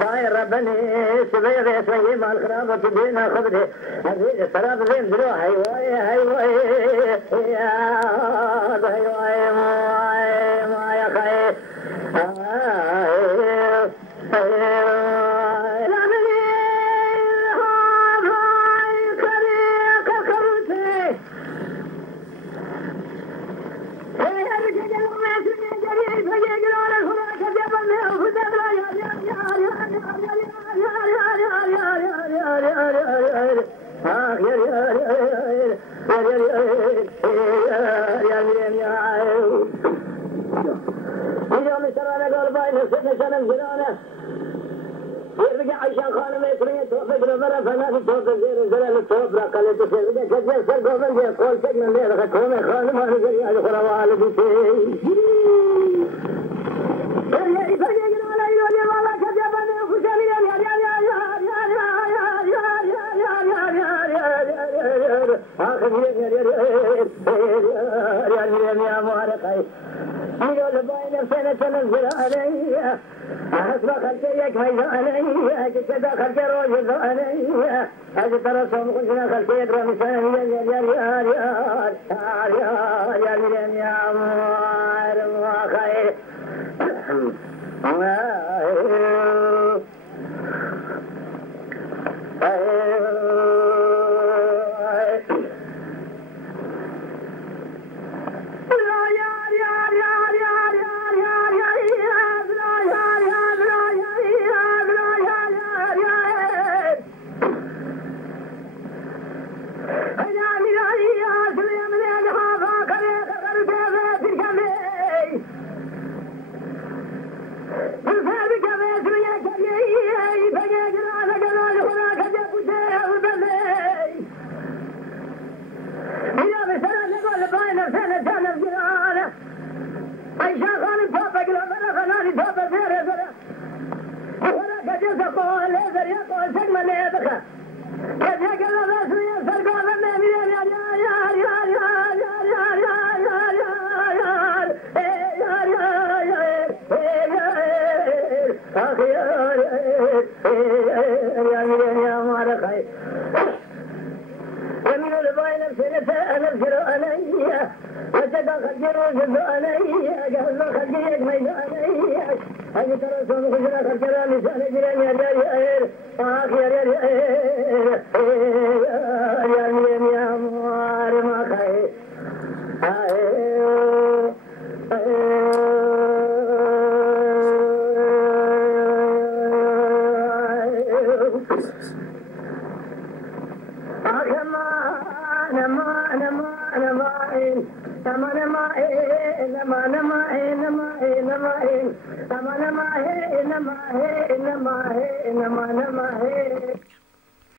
داير ربني سبيغ اسمي ما الخرابة بينا خبري هذه سراب زين دلو هاي يا هاي ما يا خي عشان خانم يكريه توفق ربنا فما في توفق غير الزلال التوفق قال تسير بدك كذا سر قومن دي قول سجن من غير خكومه خانم انا جري على خروال دي أسمع خلقيك ميزاني كذا خلق روج زاني أجي ترى صوم خلقنا خلقيك رمساني يا عمار ما خير إنما هي